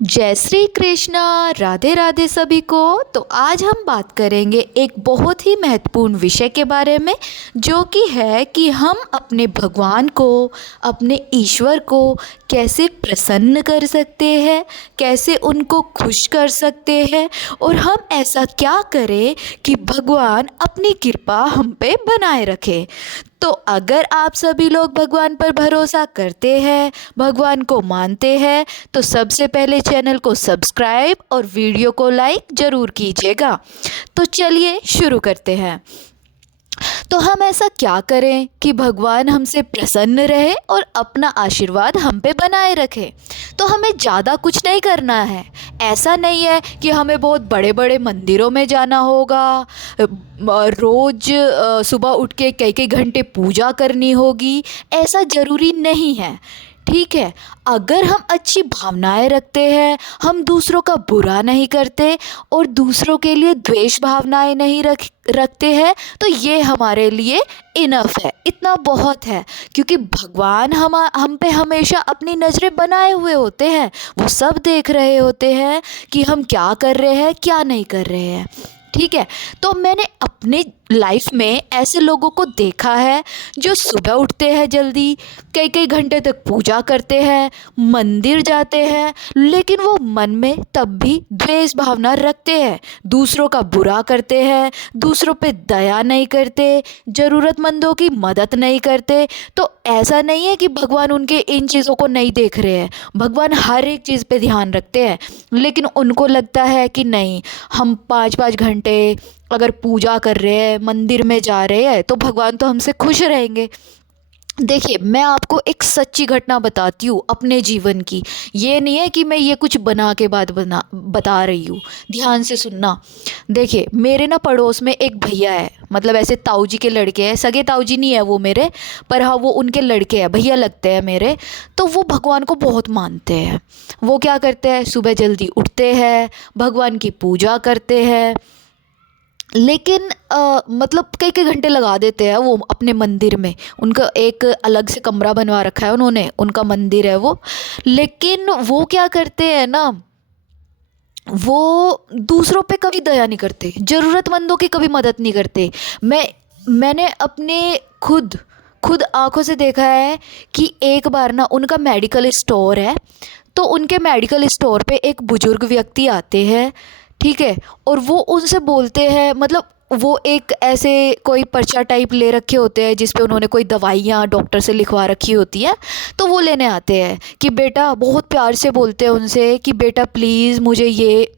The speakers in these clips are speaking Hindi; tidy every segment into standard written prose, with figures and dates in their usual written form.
जय श्री कृष्णा। राधे राधे सभी को। तो आज हम बात करेंगे एक बहुत ही महत्वपूर्ण विषय के बारे में, जो कि है कि हम अपने भगवान को, अपने ईश्वर को कैसे प्रसन्न कर सकते हैं, कैसे उनको खुश कर सकते हैं, और हम ऐसा क्या करें कि भगवान अपनी कृपा हम पे बनाए रखे। तो अगर आप सभी लोग भगवान पर भरोसा करते हैं, भगवान को मानते हैं, तो सबसे पहले चैनल को सब्सक्राइब और वीडियो को लाइक ज़रूर कीजिएगा। तो चलिए शुरू करते हैं। तो हम ऐसा क्या करें कि भगवान हमसे प्रसन्न रहे और अपना आशीर्वाद हम पे बनाए रखे। तो हमें ज़्यादा कुछ नहीं करना है। ऐसा नहीं है कि हमें बहुत बड़े बड़े मंदिरों में जाना होगा, रोज़ सुबह उठ के कई कई घंटे पूजा करनी होगी, ऐसा ज़रूरी नहीं है। ठीक है, अगर हम अच्छी भावनाएं रखते हैं, हम दूसरों का बुरा नहीं करते और दूसरों के लिए द्वेष भावनाएं नहीं रखते हैं, तो ये हमारे लिए इनफ है, इतना बहुत है। क्योंकि भगवान हम पे हमेशा अपनी नज़रें बनाए हुए होते हैं। वो सब देख रहे होते हैं कि हम क्या कर रहे हैं, क्या नहीं कर रहे हैं। ठीक है, तो मैंने अपने लाइफ में ऐसे लोगों को देखा है जो सुबह उठते हैं जल्दी, कई कई घंटे तक पूजा करते हैं, मंदिर जाते हैं, लेकिन वो मन में तब भी द्वेष भावना रखते हैं, दूसरों का बुरा करते हैं, दूसरों पे दया नहीं करते, ज़रूरतमंदों की मदद नहीं करते। तो ऐसा नहीं है कि भगवान उनके इन चीज़ों को नहीं देख रहे हैं, भगवान हर एक चीज़ पे ध्यान रखते हैं। लेकिन उनको लगता है कि नहीं, हम 5-5 घंटे अगर पूजा कर रहे हैं, मंदिर में जा रहे हैं, तो भगवान तो हमसे खुश रहेंगे। देखिए, मैं आपको एक सच्ची घटना बताती हूँ अपने जीवन की। ये नहीं है कि मैं ये कुछ बना के बता रही हूँ, ध्यान से सुनना। देखिए, मेरे ना पड़ोस में एक भैया है, मतलब ऐसे ताऊ जी के लड़के हैं, सगे ताऊ जी नहीं है वो मेरे, पर हाँ वो उनके लड़के हैं, भैया लगते हैं मेरे। तो वो भगवान को बहुत मानते हैं। वो क्या करते हैं, सुबह जल्दी उठते हैं, भगवान की पूजा करते हैं, लेकिन मतलब कई कई घंटे लगा देते हैं वो अपने मंदिर में। उनका एक अलग से कमरा बनवा रखा है उन्होंने, उनका मंदिर है वो। लेकिन वो क्या करते हैं ना, वो दूसरों पे कभी दया नहीं करते, ज़रूरतमंदों की कभी मदद नहीं करते। मैंने अपने खुद खुद आंखों से देखा है कि एक बार ना उनका मेडिकल स्टोर है, तो उनके मेडिकल स्टोर पे एक बुजुर्ग व्यक्ति आते हैं। ठीक है, और वो उनसे बोलते हैं, मतलब वो एक ऐसे कोई पर्चा टाइप ले रखे होते हैं जिस पे उन्होंने कोई दवाइयाँ डॉक्टर से लिखवा रखी होती है। तो वो लेने आते हैं कि बेटा, बहुत प्यार से बोलते हैं उनसे कि बेटा प्लीज़ मुझे ये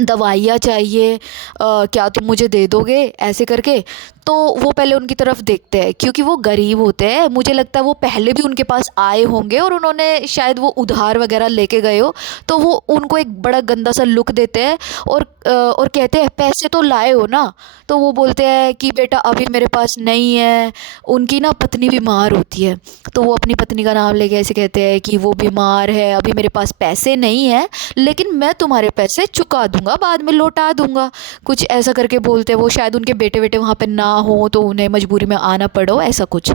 दवाइयाँ चाहिए, क्या तुम मुझे दे दोगे, ऐसे करके। तो वो पहले उनकी तरफ देखते हैं, क्योंकि वो गरीब होते हैं। मुझे लगता है वो पहले भी उनके पास आए होंगे और उन्होंने शायद वो उधार वगैरह लेके गए हो। तो वो उनको एक बड़ा गंदा सा लुक देते हैं और कहते हैं पैसे तो लाए हो ना। तो वो बोलते हैं कि बेटा अभी मेरे पास नहीं है। उनकी ना पत्नी बीमार होती है, तो वो अपनी पत्नी का नाम लेके ऐसे कहते हैं कि वो बीमार है, अभी मेरे पास पैसे नहीं है, लेकिन मैं तुम्हारे पैसे चुका दूंगा, बाद में लौटा दूंगा, कुछ ऐसा करके बोलते हैं। वो शायद उनके बेटे बेटे वहाँ पे ना हो तो उन्हें मजबूरी में आना पड़ो, ऐसा कुछ।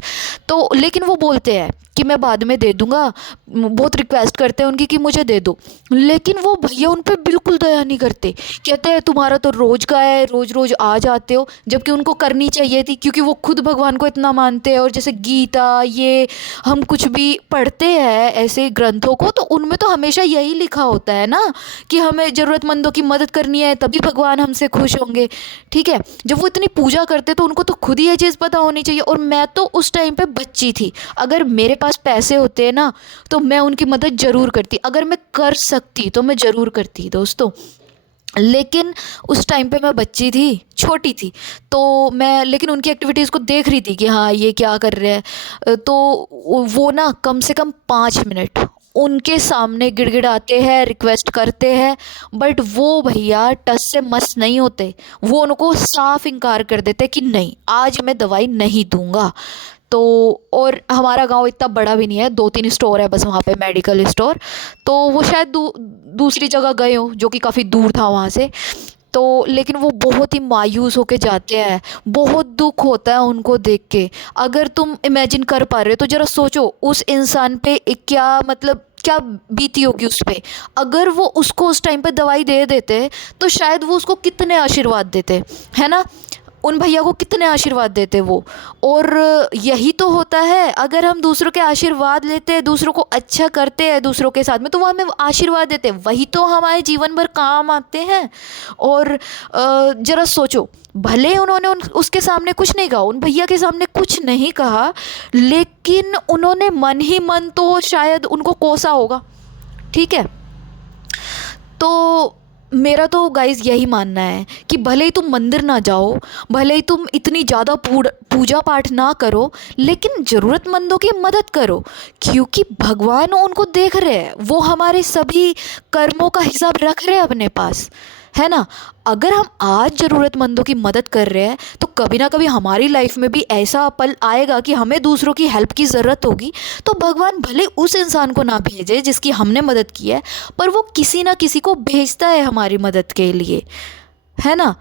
तो लेकिन वो बोलते हैं कि मैं बाद में दे दूंगा, बहुत रिक्वेस्ट करते हैं उनकी कि मुझे दे दो। लेकिन वो भैया उन पर बिल्कुल दया नहीं करते, कहते हैं तुम्हारा तो रोज़ का है, रोज़ रोज़ आ जाते हो। जबकि उनको करनी चाहिए थी, क्योंकि वो खुद भगवान को इतना मानते हैं। और जैसे गीता, ये हम कुछ भी पढ़ते हैं ऐसे ग्रंथों को, तो उनमें तो हमेशा यही लिखा होता है ना कि हमें ज़रूरतमंदों की मदद करनी है, तभी भगवान हमसे खुश होंगे। ठीक है, जब वो इतनी पूजा करते तो उनको तो खुद ही ये चीज़ पता होनी चाहिए। और मैं तो उस टाइम पे बच्ची थी, अगर मेरे पास पैसे होते हैं ना तो मैं उनकी मदद ज़रूर करती, अगर मैं कर सकती तो मैं ज़रूर करती दोस्तों। लेकिन उस टाइम पे मैं बच्ची थी, छोटी थी, तो मैं लेकिन उनकी एक्टिविटीज़ को देख रही थी कि हाँ ये क्या कर रहे हैं। तो वो ना कम से कम 5 मिनट उनके सामने गिड़गिड़ाते हैं, रिक्वेस्ट करते हैं, बट वो भैया टस से मस नहीं होते। वो उनको साफ इनकार कर देते कि नहीं, आज मैं दवाई नहीं दूंगा। तो और हमारा गांव इतना बड़ा भी नहीं है, 2-3 स्टोर है बस वहाँ पे, मेडिकल स्टोर। तो वो शायद दूसरी जगह गए हो, जो कि काफ़ी दूर था वहाँ से। तो लेकिन वो बहुत ही मायूस होके जाते हैं, बहुत दुख होता है उनको देख के। अगर तुम इमेजिन कर पा रहे हो तो ज़रा सोचो उस इंसान पे क्या मतलब क्या बीती होगी उस पे। अगर वो उसको उस टाइम पे दवाई दे देते तो शायद वो उसको कितने आशीर्वाद देते, है ना। उन भैया को कितने आशीर्वाद देते वो। और यही तो होता है, अगर हम दूसरों के आशीर्वाद लेते हैं, दूसरों को अच्छा करते हैं दूसरों के साथ में, तो वो हमें आशीर्वाद देते हैं, वही तो हमारे जीवन भर काम आते हैं। और ज़रा सोचो, भले उन्होंने उसके सामने कुछ नहीं कहा, उन भैया के सामने कुछ नहीं कहा, लेकिन उन्होंने मन ही मन तो शायद उनको कोसा होगा, ठीक है। तो मेरा तो गाइज़ यही मानना है कि भले ही तुम मंदिर ना जाओ, भले ही तुम इतनी ज़्यादा पूजा पाठ ना करो, लेकिन ज़रूरतमंदों की मदद करो, क्योंकि भगवान उनको देख रहे हैं, वो हमारे सभी कर्मों का हिसाब रख रहे हैं अपने पास, है ना। अगर हम आज ज़रूरतमंदों की मदद कर रहे हैं तो कभी ना कभी हमारी लाइफ में भी ऐसा पल आएगा कि हमें दूसरों की हेल्प की ज़रूरत होगी, तो भगवान भले उस इंसान को ना भेजे जिसकी हमने मदद की है, पर वो किसी ना किसी को भेजता है हमारी मदद के लिए, है ना।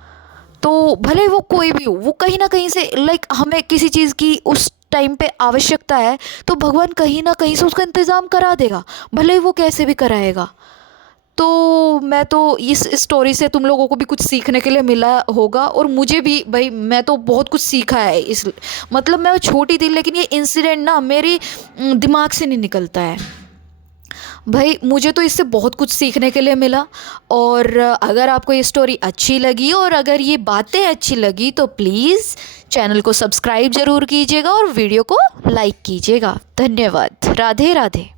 तो भले वो कोई भी हो, वो कहीं ना कहीं से लाइक हमें किसी चीज़ की उस टाइम पे आवश्यकता है, तो भगवान कहीं ना कहीं से उसका इंतज़ाम करा देगा, भले वो कैसे भी कराएगा। तो मैं तो इस स्टोरी से तुम लोगों को भी कुछ सीखने के लिए मिला होगा, और मुझे भी भाई, मैं तो बहुत कुछ सीखा है इस, मतलब मैं छोटी थी लेकिन ये इंसिडेंट ना मेरे दिमाग से नहीं निकलता है भाई। मुझे तो इससे बहुत कुछ सीखने के लिए मिला। और अगर आपको ये स्टोरी अच्छी लगी और अगर ये बातें अच्छी लगी तो प्लीज़ चैनल को सब्सक्राइब ज़रूर कीजिएगा और वीडियो को लाइक कीजिएगा। धन्यवाद। राधे राधे।